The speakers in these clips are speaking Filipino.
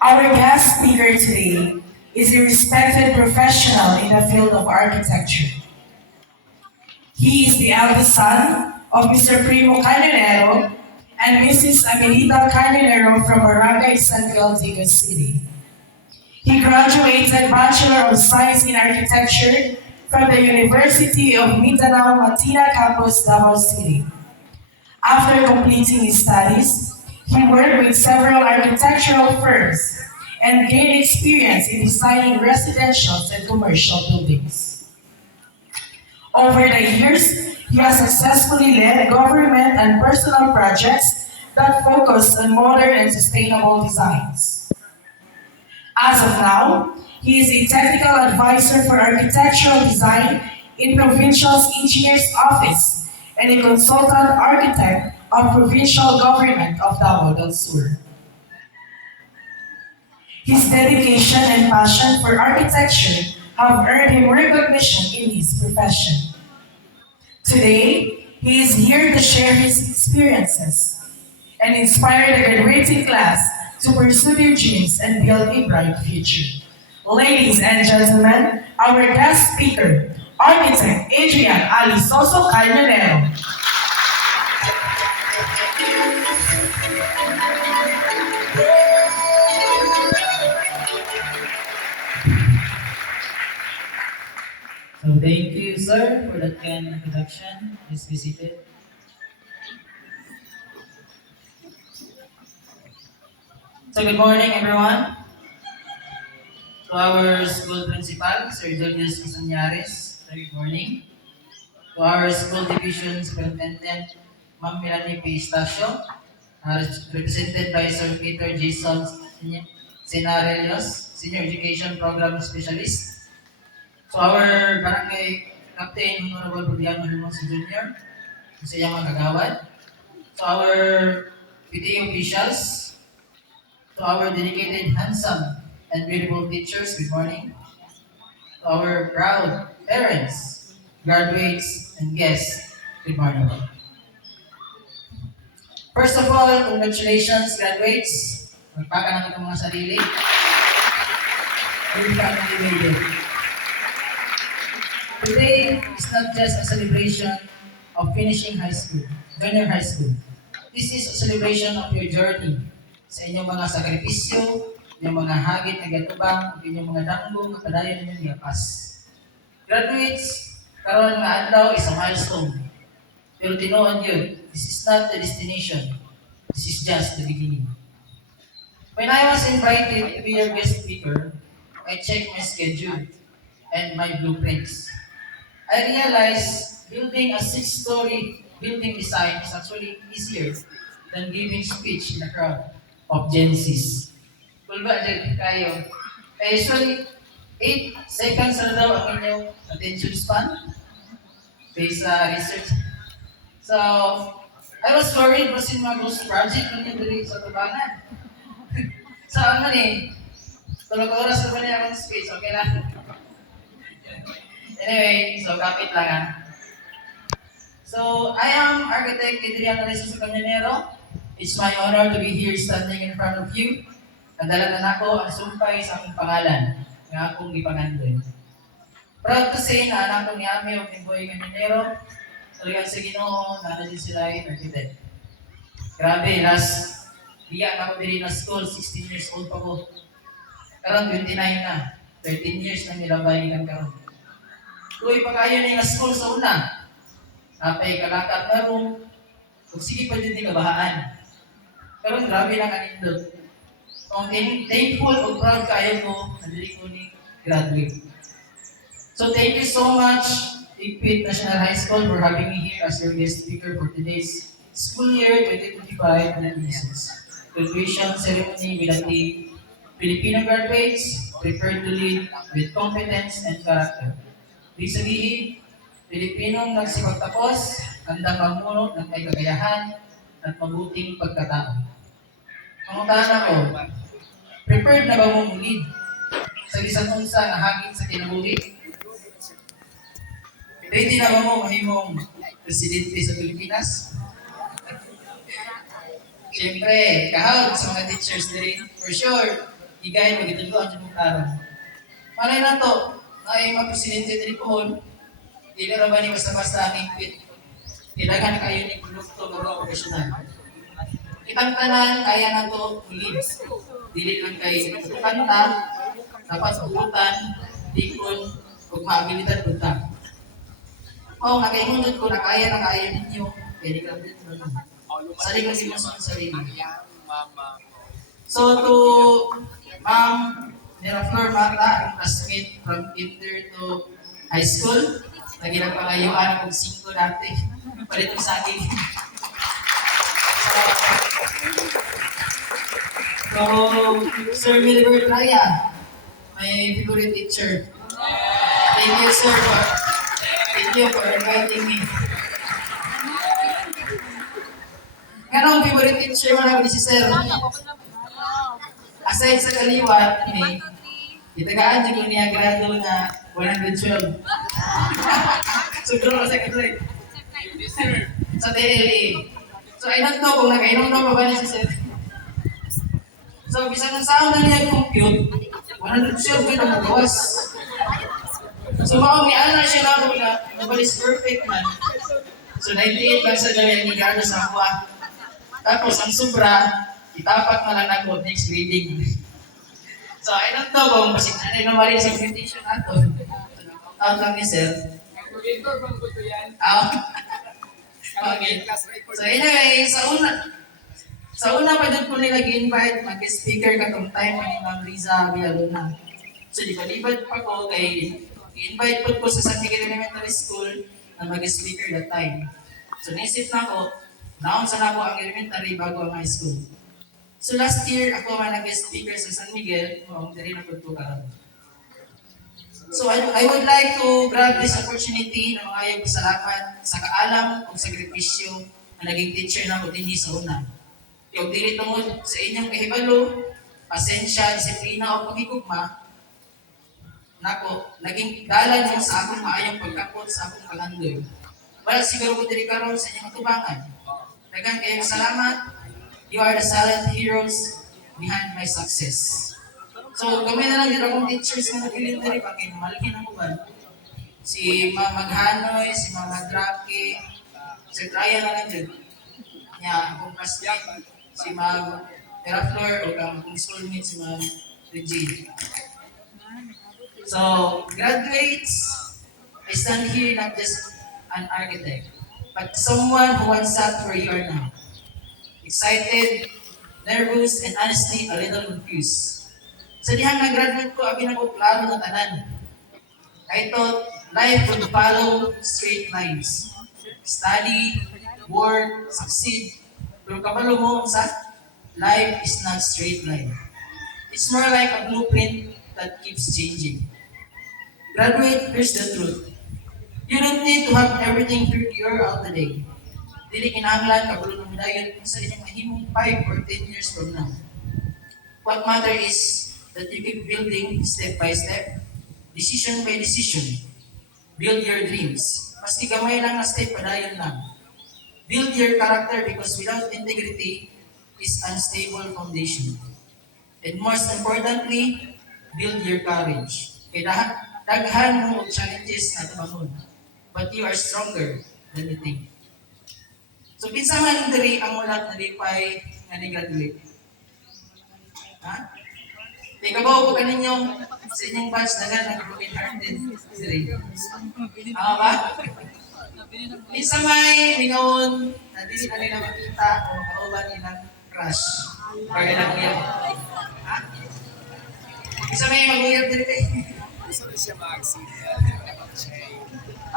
Our guest speaker today is a respected professional in the field of architecture. He is the eldest son of Mr. Primo Carnero and Mrs. Amelita Carnero from Barangay San Miguel, Digos City. He graduated Bachelor of Science in Architecture from the University of Mindanao Matina Campus, Davao City. After completing his studies, he worked with several architectural firms and gained experience in designing residential and commercial buildings. Over the years, he has successfully led government and personal projects that focus on modern and sustainable designs. As of now, he is a technical advisor for architectural design in Provincial's Engineer's Office and a consultant architect of Provincial Government of Davao del Sur. His dedication and passion for architecture have earned him recognition in his profession. Today, he is here to share his experiences and inspire the graduating class to pursue their dreams and build a bright future. Ladies and gentlemen, our guest speaker, architect Adrian Alisoso Carnero. So thank you, sir, for that kind of introduction. Please be seated. So good morning, everyone. To our school principal, Sir Julius Casanyares, good morning. To our school division superintendent, Ma'am Melanie P. Estacio, represented by Sir Peter Jason Senarelios, Senior Education Program Specialist. To our barangay captain, Honorable Juliano Hermoso Jr., sa iyang mga kagawad. To our PTA officials, to our dedicated, handsome, and beautiful teachers, good morning. To our proud parents, graduates, and guests, good morning. First of all, congratulations, graduates. Magpaka natin ang mga sarili. We're finally made it. Today is not just a celebration of finishing high school, junior high school. This is a celebration of your journey sa inyong mga sakripisyo, inyong mga hagit na gatubang, inyong mga danggong na padayon ninyong giapas. Graduates, karon nga adlaw is a milestone. Pero tinuod yun, this is not the destination. This is just the beginning. When I was invited to be your guest speaker, I checked my schedule and my blueprints. I realized building a 6-story building design is actually easier than giving speech in a crowd of Gen Zs. Kulba dyan kayo. Usually, 8 seconds na daw ang inyong attention span based sa research. So, I was worried kasi mga ghost project kung yung dali sa tubangan. So, ano ni? Tulog oras na ba niya akong space? Okay na? Anyway, so kapit lang ah. So, I am Architect Adrian Alisoso Carnero. It's my honor to be here standing in front of you. Nadala na ako ang sumpay sa aking pangalan, nga akong gipangandoy. Proud to say na anak ko ni Ami o ni Boy Carnero, talagang sa Ginoo, nandiyan sila ay architect. Grabe, diyan ako din na school, 16 years old pa ko. Karon 29 na, 13 years na nilabay kan karon. Tuloy pa kayo na yung school sa una. Napay kalakap na room. Kung sige pa dyan kabahaan. Pero grabe lang ang indot. Kung thankful o proud kayo ko, nadali ko ni graduate. So thank you so much, Ikpit National High School, for having me here as your guest speaker for today's school year 2025-2026. Graduation ceremony will be Filipino graduates prepared to lead with competence and character. Ibig sabihin, Pilipinong nagsipagtapos, handang mamuno ng may kagayahan at mabuting pagkatao. Ang tahanan ko, prepared na ba mong lead sa isang unsa na hagit sa kinabuhi? Ready na ba mo mahimong presidente sa Pilipinas? Siyempre, kahawag sa mga teachers din, for sure. higay magituluan sa karon. Malay na to, ay mga presidente diri pohon, dili ra ba ni basta-basta ang impit. Kailangan kayo ni produkto mga profesional. Kitang tanan kaya na to ulit. Dili lang kay kanta, dapat ugutan, tikon, ug maabilidad punta. Oo, nakainundot ko na kaya ninyo. Pwede ka din mo. Sarili ko sa sarili. So to Ma'am Miraflor Mata, ang classmate from kinder to high school, na ginapangayuan akong 5 dati. Palit sa akin. So, Sir Wilbert Raya, my favorite teacher. Thank you, sir, thank you for inviting me. Ganong favorite teacher mo na si sir. Aside sa kaliwat, itagaan din ko niya grado na 112. Siguro sa grade. Sa TLE. So, I don't know kung nakainom na pa ba niya si sir. So, bisa ng sound na niya compute, 112 ka na magawas. So, maumian na siya lang na nabalis perfect man. So, 98 lang sa gawin ni Gardo sa aqua. Tapos, ang sobra, itapat na lang ako next reading. So, I don't know kung pasinanay na mali sa invitation nato. Out lang ni sir. Okay. So, anyway, sa una pa doon po nila gi-invite, mag-speaker katong time ni Ma'am Riza Villalona. So, di palibad pa ko kay i-invite po sa San Miguel Elementary School na mag-speaker that time. So, naisip na ko, naon sana ako ang elementary bago ang high school. So, last year, ako man nag-speaker sa San Miguel, kung diri na po karon. So, I would like to grab this opportunity na mga salamat sa kaalam o sakripisyo na naging teacher na ko din sa una. Yung dili tungod sa inyong kahibalo, pasensya, disiplina o pagigugma, nako, naging dalan mo sa akong maayong pagkakot sa akong kalandoy. Wala siguro ko diri karon sa inyong tubangan. Daghang kayong salamat. You are the silent heroes behind my success. So, kami na lang din akong teachers na nagilin diri pag malkin ang uban. Si Ma'am Maghanoy, si Ma'am Madrake, si Ryan na lang din. Nya, akong classmate, si Ma'am Miraflor o ang akong schoolmate si Ma'am Regine. So, graduates, I stand here not just an architect, but someone who once sat where you are now. Excited, nervous, and honestly, a little confused. Sa dihang nag-graduate ko, abi na ko klaro na tanan. I thought life would follow straight lines. Study, work, succeed. Pero kabalo mo sa life is not straight line. It's more like a blueprint that keeps changing. Graduate, here's the truth. You don't need to have everything figured out today. Dili kinahanglan kabalo ng dayon kung sa inyong mahimong 5 or 10 years from now. What matter is that you keep building step by step, decision by decision. Build your dreams. Maski gamay lang na step, padayon lang. Build your character because without integrity is unstable foundation. And most importantly, build your courage. Kaya daghan mo og challenges na tumangon. But you are stronger than you think. So, pinsa man diri ang ulat na lipay nga ni-graduate. Ha? May kabaw ko kaninyong sa inyong batch na nag-broken hearted diri. Ako ba? Pinsa may mingawon na dili na nila makita o kauban nilang crush. Or ilang uyab. Ha? Pinsa may mag-uyab diri kay?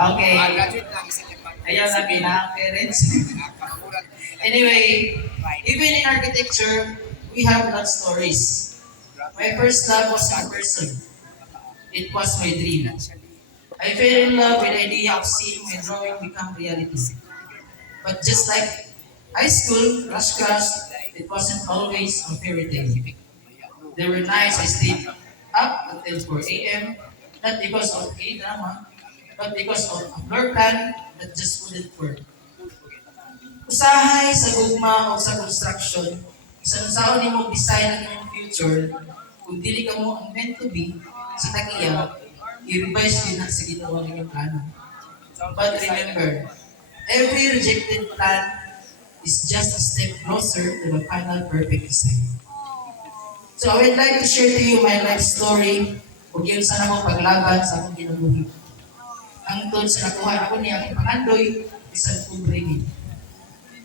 Okay. Ayaw na pinaka-parents. Anyway, even in architecture, we have love stories. My first love was in person. It was my dream. I fell in love with the idea of seeing my drawing become reality. But just like high school, rush crush, it wasn't always a fairy tale. There were nights I stayed up until 4 a.m., not because of K-drama, but because of a floor plan that just wouldn't work. Usahay sa gugma o sa construction, isa sa ni mo design ang iyong future, kung dili ka mo ang meant to be sa tagiya, i-revise yun na sa ginawa ng plano. But remember, every rejected plan is just a step closer to the final perfect design. So I would like to share to you my life story kung yun saan ako paglaban sa akong kinabuhi. Ang tod sa nakuha ako niya akong pangandoy, isang kumbring.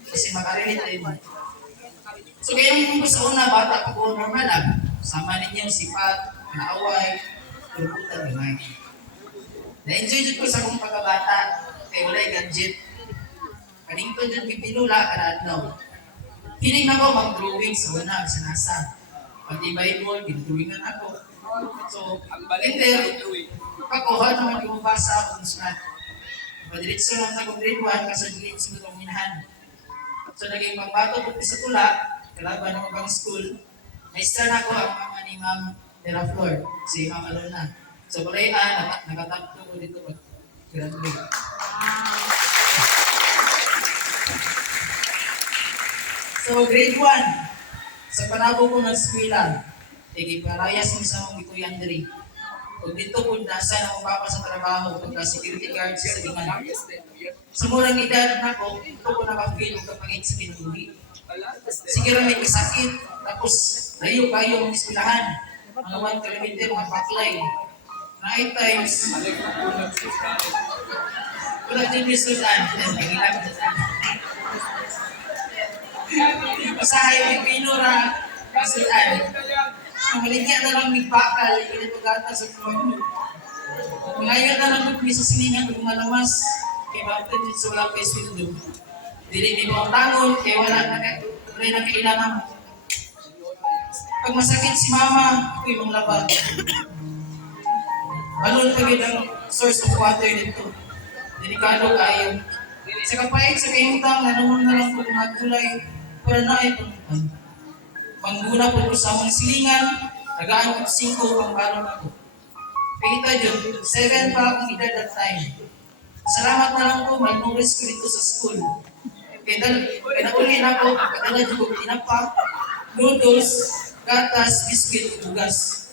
Kasi makarelate tayo. So kaya ko sa una, bata pa ko normal lang. Sama ninyo, sipat, naaway, turutan, gamay. Na-enjoy dyan ko sa akong pagkabata, kaya wala'y gadget. Kaning to dyan pipilula, karadlaw. Hiling na ko mag-drawing sa una, sa NASA. Pati Bible, ginudrawingan ako. So, later, pagkuha naman yung basa kung sunat. Padiritso lang na kong grade 1, kasi grade 5 itong minahan. So, naging pangbato ko sa tula, kalaban ng ibang school. Maestra na ko ang mama ni Ma'am Teraflor, si Ma'am Alona. So, kulayaan, nakatapto ko dito pag graduate. So, grade 1, sa panabo ko ng eskwela, iparayas mo sa mga Kuya Andre. Kung dito po nasa na papa sa trabaho, pagka security guard sa salingan. Sa murang edad na ko, ito ko nakafeel kung kapangit sa kinuwi. Sige may kasakit, tapos layo kayo ng eskwelahan. Mga 1 kilometer, mga backline. Night times, wala din yung sudan. Nagilang na sa Usahay may pinura, kasudan. Ang maligyan na lang may bakal, ito gata sa tuloy. Ngayon na lang may sa silingan kung malamas, kaya bakit din sa wala pa iswildo. Dili mo ang tangon, kaya wala na kailangan. Pag masakit si mama, ako'y mong labag. Balon pagid ang source of water dito. Delikado kayo. Sa kapait, sa kayutang, nanunod na lang po mga gulay, para na ay pagkuhan. Pangguna po sa among silingan, nagaan ko 5 pang balon ako. Pagkita dyan, 7 pa akong edad that time. Salamat na lang po, may nuris ko dito sa school. Kaya nauli na ako, kadala dyan ko tinapa, noodles, gatas, biscuit, bugas.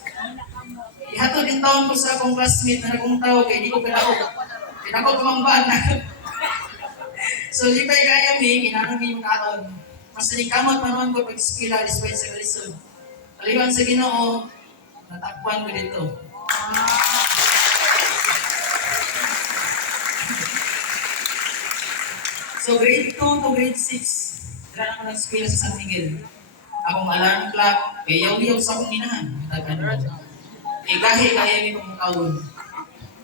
Ihato din taon ko sa akong classmate na akong tao, kaya di ko pinako. Pinako kumambaan na. So, di ba kaya may, kinanong yung kaon. Mas nalikamot naman ko pag-skila despite sa kalisod. Kaliwan sa Ginoo, natakpan ko dito. So grade 2 to grade 6, dala ako nag-skila sa San Miguel. Akong alarm clock, kaya yaw-yaw sa akong inahan. Gahi kaya yung pamukawon.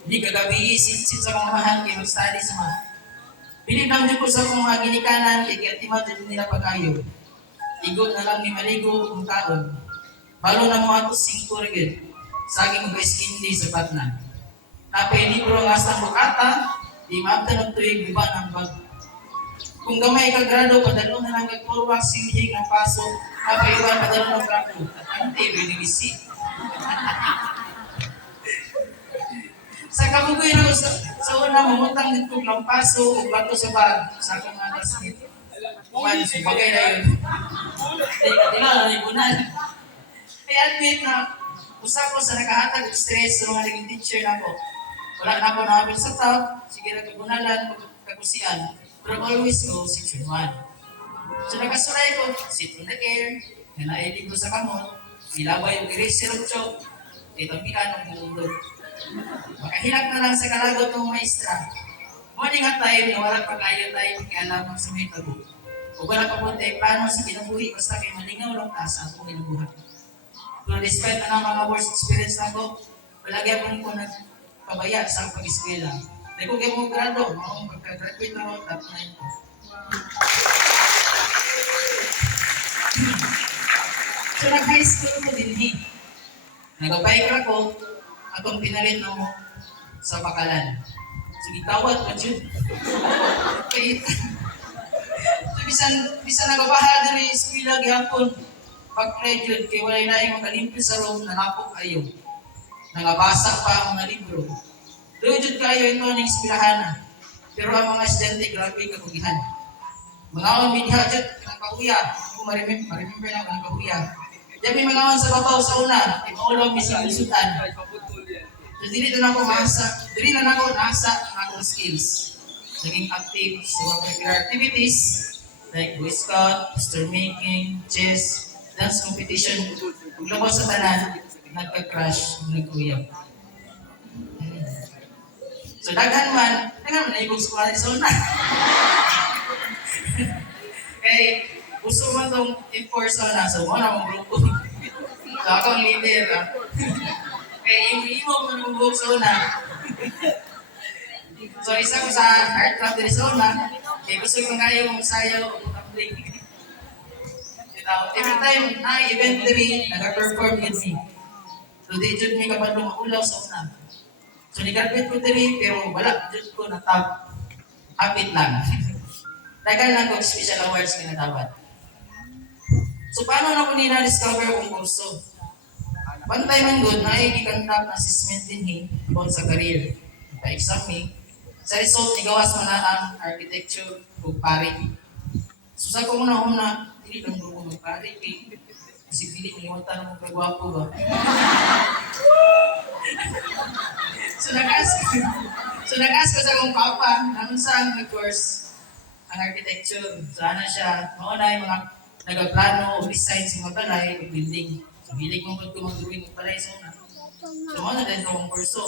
Hindi kagabi, sit sa mga mahal, kaya mag-study sa mga. Pinibang din ko sa akong mga ginikanan, kaya timadyan nila pag-ayo. Igot na lang ni Marigo kung taon. Balo na mo ato 5 rin. Saging mag-skindi sa patna. Napay libro ang asang bukata, di maabta ng tuwing iba ng bag. Kung gamay ka grado, padalo na lang nagpurwak sinihig ng paso, napay iba padalo ng grado. Ante, binigisi. Sa kabugoy na sa una, mamutang dito ng paso o bato sa bag sa akong mga classmate. Kuman, subagay na yun. Di ba, nalibunan. Kaya admit na, usa ko sa nakahatag og stress sa mga naging teacher na ko. Wala na ako nakapil sa top, sige na kagunalan, kakusian. Pero always go, section 1. So nakasulay ko, sit in the air, nanaibig ko sa kamot, ilabay yung eraser of chalk, itampian ng mundo. Makahilak na lang sa kalagot ng maestra. Morning at time na wala pa kayo tayo pakialam sa may tago. O wala pa po tayo plano sa kinabuhi, basta kayo malingaw lang sa akong kinabuhat. Pero despite na ng mga worst experience na ko, palagi akong ko nagpabaya sa pag-eskwela. Dahil ko kayo mong grado, akong pagka-graduate na ako, top 9 ko. So nag-high school ko din Nag-apply ka ako, atong pinalit na mo sa bakalan. Sige, tawad ka dyan. Kaya, bisan nagabahal din yung eskwela gihapon. Pag-graduate, kaya wala na yung makalimpyo sa room, nanapok kayo. Nangabasa pa ang mga libro. Doon dyan kayo ito ng eskwelahan. Pero ang mga estudyante, grabe kakugihan. Mga on media dyan, ng kahuya. Ako marimember na ng kahuya. Diyan may mga sa babaw sa una, ipaulaw mi sa isutan. So dili na ako dili na ako nasa ang akong skills. Naging active sa mga curricular activities like Boy Scout, poster making, chess, dance competition. Paglabas sa tanan, nagka-crush, nag-uyab. So daghan man na ibog sa sa una. Kay gusto man tong enforce na so mo na mong grupo. So akong leader. Kaya imo mo nung buhok sa una. So isa ko sa art club din sa una. Kaya gusto ko ngayon mong sayaw o mag-play. Every time na event diri, nag-perform yun si. So di jud may kabalo maulaw sa una. So ni-graduate ko diri, pero wala jud ko natap. Hapit lang. Dagan lang ko special awards nga natawad. So paano na ko na-discover ang kurso? Bantay man good, naikikantap assessment din about sa career. Pa-exam sa result, igawas man na ang architecture o pari. So sa ko una, hindi lang ko mag-pari. Kasi pili mo yung tanong ng kagwapo ba? So nag-ask ko sa akong papa, naman saan mag-course ang architecture. So ano siya, mauna yung mga nagaplano o design sa mga balay o building. So hilig mo ko mag-drawing ng balay sa una. So mauna din ko ang kurso.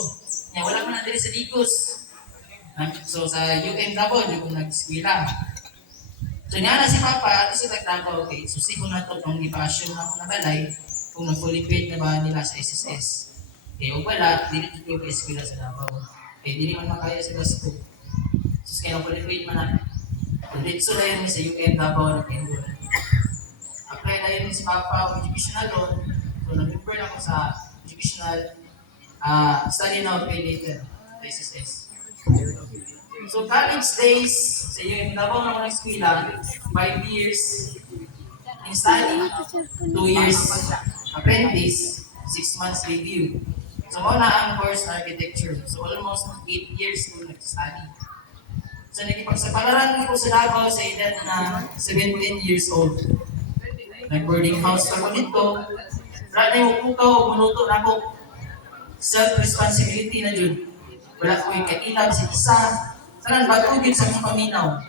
Kaya wala man na din sa Digos. So sa UMW, kung nag-eskwela. So niya na si Papa, ito sa Tagtagaw, okay, so siko na ito kung ipa-assume na ako na balay, kung nag-fully paid na ba nila sa SSS. Kaya kung wala, dili ko yung eskwela sa Davao. Kaya dili man makaya sa gasto. So kaya fully paid man na. So dito na yun sa UM Davao na Kendall. Apply na yun si Papa o educational loan. So nag-improve ako sa educational study now, pay later, sa SSS. So college days, sa UM Davao na ako nag-eskwela, 5 years in study, 2 years apprentice, 6 months review. So muna ang course na architecture. So almost 8 years ko nag-study. So nakipagsapalaran ko sa Davao sa edad na 17 years old. Nag-boarding house ako nito. Wala na yung pukaw, minuto na ako. Self-responsibility na dyan. Wala ko yung kailab sa isa. Saran, bago yun sa mga paminaw.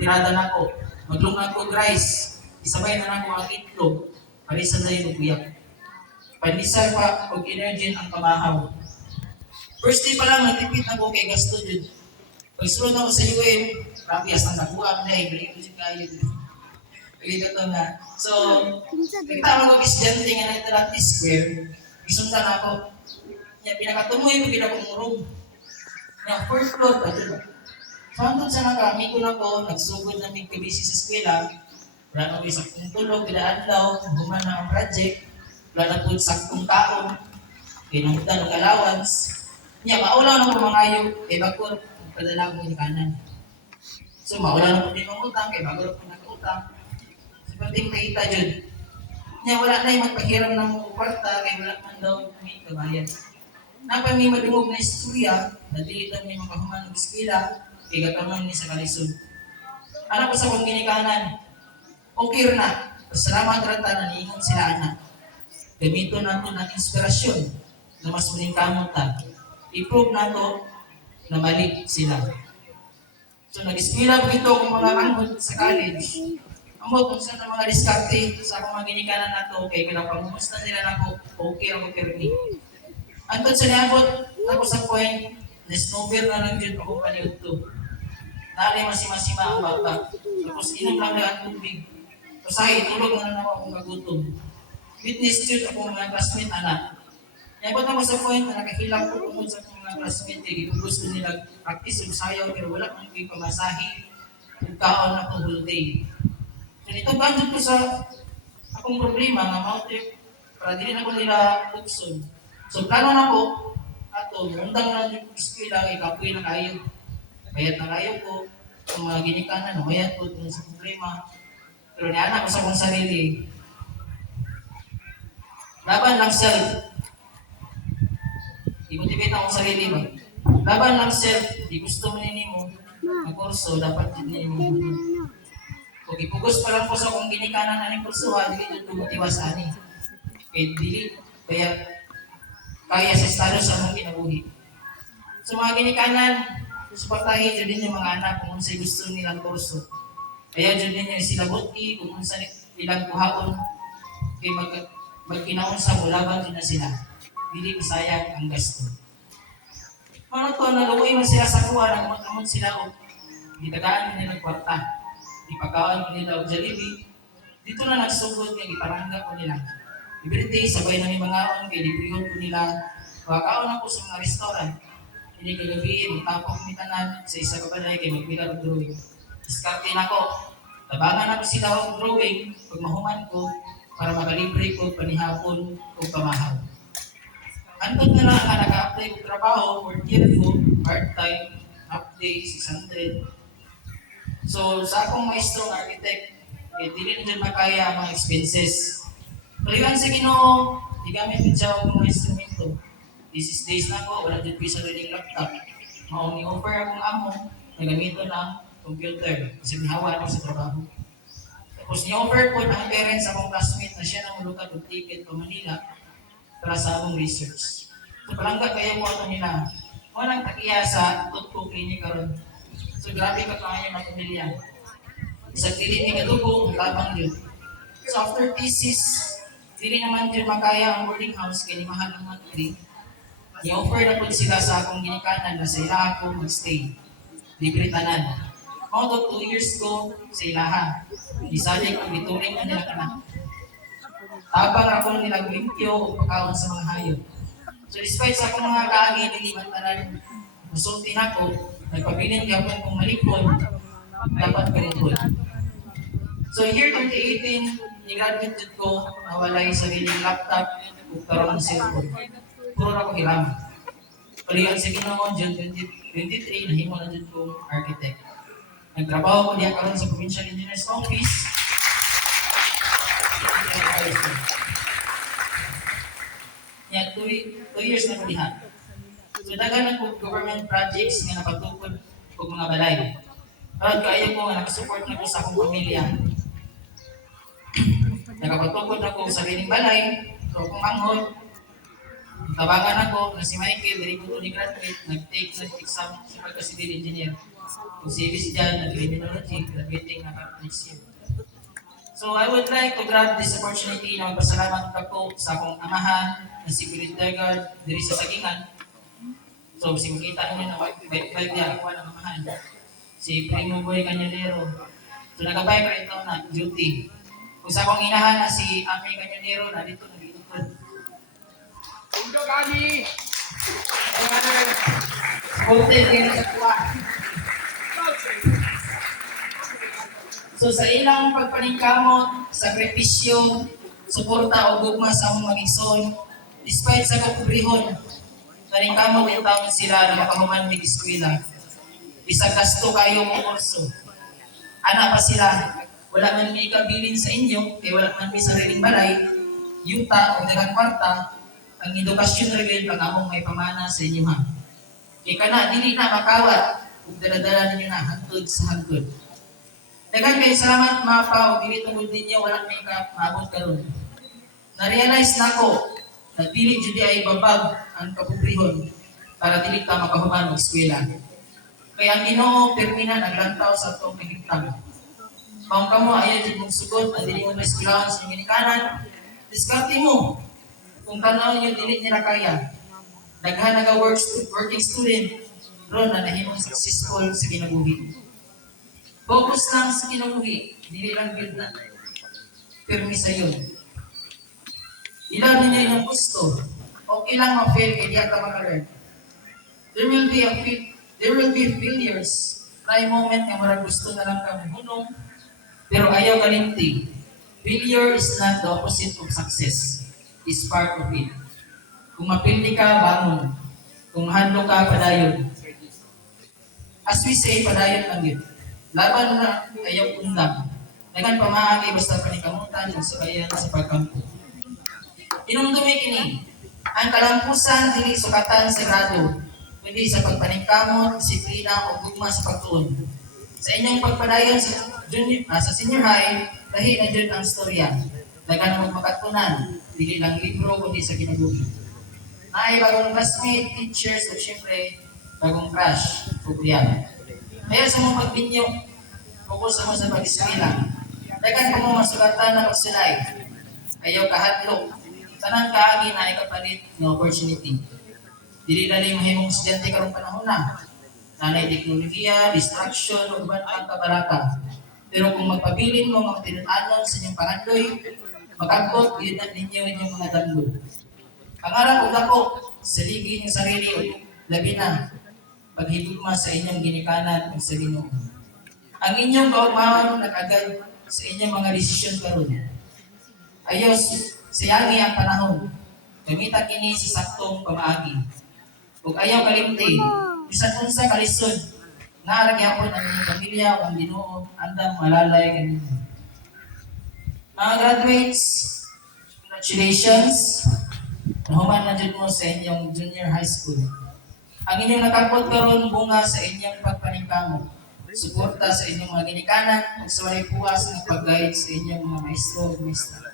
Tirada na ako. Maglungan ko rice. Isabay na ako ang itlog. Palisan na yung uyak. Panisar pa og energy ang kamahaw. First day pa lang, nagtipid na ko kay gasto dyan. Pag sunod ako sa UM, rapias ang nakuha mo na eh. Balik ko siya kayo dyan. Pagkita to na. So, nagtawag ko estudyante nga na ito square. Isundan ako. Pinakatumoy ko pinakong room. Yung fourth floor pa dyan. So, hanggang sa mga amigo na ko, nagsugod na may kabisi sa eskwela. Wala na ko isang kong tulog, pinadlaw, guman na ang project. Wala na po saktong taon. Pinunta ng allowance. Niya, maulaw na po mga ayaw. Kaya bago, padala ko yung kanan. So, maulaw na po din mga utang. Kaya bago po nag-utang. So, pating nakita dyan. Niya, wala na yung magpahiram ng kwarta. Kaya wala man daw may kabayan. Napay may madungog na istorya, nadili lang may makahuman ng iskila, kaya gatamang ni sa kalisod. Ano po sa kong ginikanan? Okay na. Pasalamat rata na niingon sila anak. Gamito na ito ng inspirasyon na mas muling kamutan. I-prove na ito na mali sila. So nag-ispira po ito kung mga manghod sa college. Amo kung saan ang mga diskarte sa akong mga ginikanan na ito, kaya kinapangumusta nila na ako, okay ako pirmi. Antod sa niabot, tapos sa point, na-snowbear na lang dyan ako paniod to. Nalay masima-sima ang bata. Tapos inom lang na ang tubig. Pasahe, tulog na lang ako kung kagutom. Witness yun ako mga classmate anak. Niabot ako sa point na nakahilang ko tungkol sa mga classmate. Gusto nila practice yung sayaw, pero wala kang kayo pamasahe. Pagkaon na ko whole day. So ito bandit ko sa akong problema na Mount Trip para din ako nila tukson. So plano na po, ato, undang na yung eskwela, ikapoy na kayo. Mayat na kayo po, ang mga ginikanan, mayat po dun sa problema. Pero nianak ko sa kong sarili, laban lang self. I-motivate akong sarili ba? Laban lang self, di gusto mo nini mo, mag-kurso, dapat din mo. Kung ipugos pa lang po sa kong ginikanan na ng kurso, hindi dito tumutiwas ani. dili kaya kaya sa estado sa among kinabuhi. So mga ginikanan, suportahin dyan din yung mga anak kung unsay gusto nilang kurso. Kaya dyan din yung silabuti kung unsa nilang kuhaon kay magkinaon sa mulaban din na sila. Dili masayang ang gasto. Ano to, naluoy man sila sa kuha, nagmakamot sila o gitagaan nila ng kwarta. Ipagkaan nila og Jollibee. Dito na nagsugod kay giparangga ko nila. Every day, sabay na ni mga on, kay librihon ko nila. Wakaon ako sa mga restaurant. Hindi kagabihin, magtapok ni tanan sa isa ka balay kay magbilar og drawing. Diskarte na ko. Tabangan ako sila og drawing, pag mahuman ko, para makalibre ko panihapon o pamahaw. Antod na lang nga naka-apply ko trabaho for year ko, part-time, half-day, 600. So, sa akong maestro ng architect, dili na dyan makaya ang mga expenses. Paliwan sa Ginoo, di gamit din siya ang mga instrumento. This is days na ko, wala din pisa reading laptop. Maong i-offer akong amo, na gamiton ang computer, kasi mihawa ako sa trabaho. Tapos ni-offer ko ng parents akong classmate na siya na mulukad ng ticket pa Manila para sa among research. So palangga kayo mo ito nila. Walang takiya sa tutko clinic karon. So grabe ka pa ngayon ang pamilya. Sa pilit ni kadugo, labang yun. So after thesis, dili naman din makaya ang boarding house kay mahal ang monthly. I-offer na po sila sa akong ginikanan na sa ilaha ko mag-stay. Libre tanan. Mga 2 years ko sa ilaha. Isali ko, ituring na nila ka. Tabang ako nilang limpyo o pagkaon sa mga hayop. So despite sa akong mga kaagi, niliman tanan, musultin ako, nagpabilin ka po kung malipod, dapat kalipod. So year 2018, ni-graduate ko, nawalay sariling laptop, o karoon ng cellphone. Puro na ko hiram. Palihan sa Ginoo, June 2023, nahimo na dyan ko architect. Nagtrabaho ko diya karoon sa Provincial Engineer's Office. Yan, 2 years na ko diha. So, daghan ko government projects nga napatukod ko mga balay. Proud kaayo ko nga nakasupport na ko sa akong pamilya. Nakapatukod ako sa sariling balay, so akong manghod. Tabangan ako na si Michael, very good ni graduate, nag-take ng exam sa pagka-civil engineer. Kung service dyan, nag-criminology, graduating na next year. So I would like to grab this opportunity na magpasalamat ako sa akong amahan na si Pilit Degard, diri sa Sagingan. So, si makita niyo na bike niya, ako ng amahan. Si Primo Boy Canyonero. So, nagabay ka rin ito na duty. Kung sa akong inahan na si Ami Canyonero, na dito nag-itukod. Undo kami! Hotel kayo sa tuwa. So, sa ilang pagpaningkamot, sakripisyo, suporta o gugma sa among mag-igsoon, despite sa kakubrihon, paningkamot yung taon sila na makahuman ng eskwela. Isang gasto kayo mo kurso. Anak pa sila, wala man may kabilin sa inyo, kaya wala man may sariling balay, yuta o dagang kwarta, ang edukasyon rin pag among may pamana sa inyo ha. Kaya ka na, dili na makawat, kung daladala ninyo na hantod sa hantod. Dagan kayo salamat mga pa, o dili tungod ninyo, wala may maabot karon. Na-realize na ko, na dili judi ay babag ang kapubrihon para dili ka makahuman ng eskwela. Kaya ang Ginoo permina naglantaw sa atong nagintang. Maong kamo ayaw din mong sugod na dili mo na eskwelahan sa ginikanan, diskarte mo. Kung tanaw nyo dili nila kaya, daghan nga working student, ron na nahimong successful sa kinabuhi. Focus lang sa kinabuhi, dili lang yun na. Permi sa yun. Ilaw ninyo yung gusto. Okay lang ma-fail kaya diyan ka maka-learn. There will be failures. Try moment nga marang gusto na lang ka mahunong, pero ayaw kalimti. Failure is not the opposite of success. It's part of it. Kung mapildi ka, bangon. Kung handlo ka, padayon. As we say, padayon lang yun. Laban na ayaw undang. Dagan pamaagi basta panikamutan o sabayan sa pagkampo. Inumdumi kini, ang kalampusan dili sukatan sa grado, kundi sa pagpaningkamot, disiplina o gugma sa pagtuon. Sa inyong pagpadayon sa senior high, lahi na dyan ang storya. Dagan mo makatunan, dili lang libro, kundi sa kinabuhi. Naay bagong classmate, teachers, at syempre, bagong crush, kukuyan. Kaya sa mga pagbinyo, focus mo sa pag-eskwela. Dagan ko mo masulatan na pagsulay. Ayaw kahadlok. Tanang kaagi na ikapalit ng opportunity. Dili dali mahimong estudyante karong panahon na. Nanay teknolohiya, distraction, o iban ang kabaraka. Pero kung magpabilin mo mga tinunanon sa inyong pangandoy, magkagkot, yun ang ninyo inyong mga damlo. Pangarap o dako, saligi inyong sarili o labi na, paghigugma sa inyong ginikanan o sa Ginoo. Ang inyong kaugmahan nakagad sa inyong mga desisyon karon. Ayos, sayagi ang panahon. Gamita kini sa saktong pamaagi. Kung ayaw kalimti, bisan unsa kalisod, naara gyapon ang inyong pamilya o ang Ginoo andam malalay kanimo. Mga graduates, congratulations. Nahuman na jud mo sa inyong junior high school. Ang inyong nakabot karon bunga sa inyong pagpaningkamot. Suporta sa inyong mga ginikanan ug sa walay puwas ng pag-guide sa inyong mga maestro ug maestra.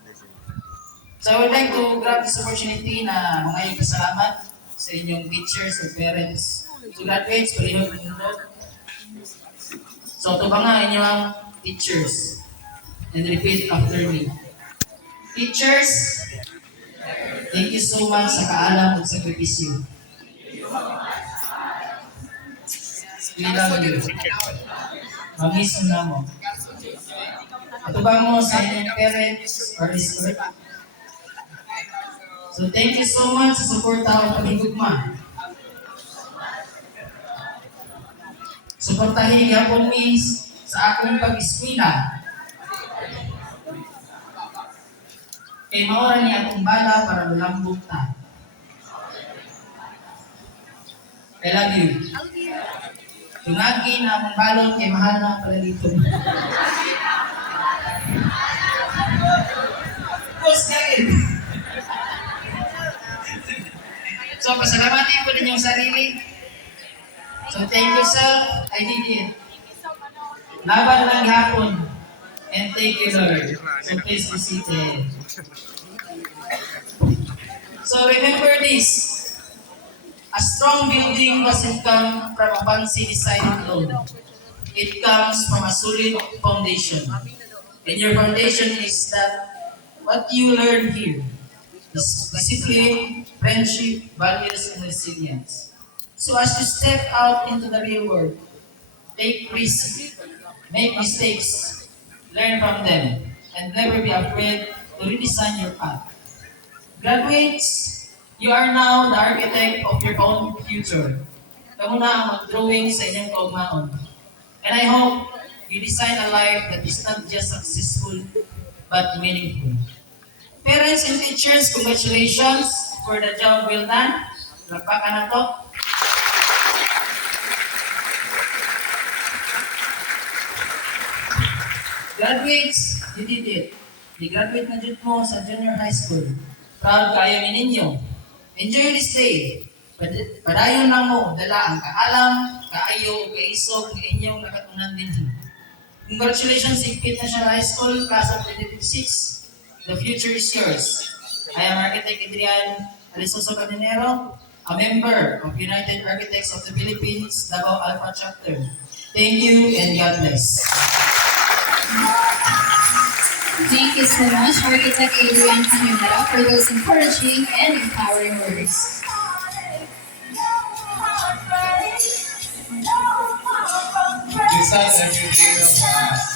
So I would like to grab this opportunity na mga pasalamat sa inyong teachers and parents. So graduates, palihog ng mundo. So ito ba nga inyong teachers? And repeat after me. Teachers, thank you so much sa kaalam at sakripisyo. We love you. Mamiss mo na mo. Ito ba mo sa inyong parents or district? So thank you so much sa suporta o pagigugma. Suportahin yapon miss sa akong pag-eskwela. Kay maura niya akong bala para lulambog ta. I love you. Tungagi na akong balon kay mahal na pala dito. Post kain. So, pasalamatin ko din yung sarili. So, thank you, sir. I did it. Laban lang hapon. And thank you, Lord. So, please be seated. So, remember this. A strong building doesn't come from a fancy design alone. It comes from a solid foundation. And your foundation is that what you learn here is discipline, friendship, values, and resilience. So as you step out into the real world, take risks, make mistakes, learn from them, and never be afraid to redesign your path. Graduates, you are now the architect of your own future. Kamu na ang mag-drawing sa inyong kaugmaon. And I hope you design a life that is not just successful, but meaningful. Parents and teachers, congratulations for the job well done. Lapakan na to. Graduates, you did it. I-graduate na dito mo sa junior high school. Proud kayo ninyo. Enjoy this day. Padayon lang mo, dala ang kaalam, kaayo, kaisog, ng inyong nakatunan din. Congratulations, ipit na siya high school, class of 2026. The future is yours. I am Architect Adrian Alisoso Cadinero, a member of United Architects of the Philippines, Davao Alpha Chapter. Thank you and God bless. Thank you so much, Architect Adrian Canimera, for those encouraging and empowering words. This is everything.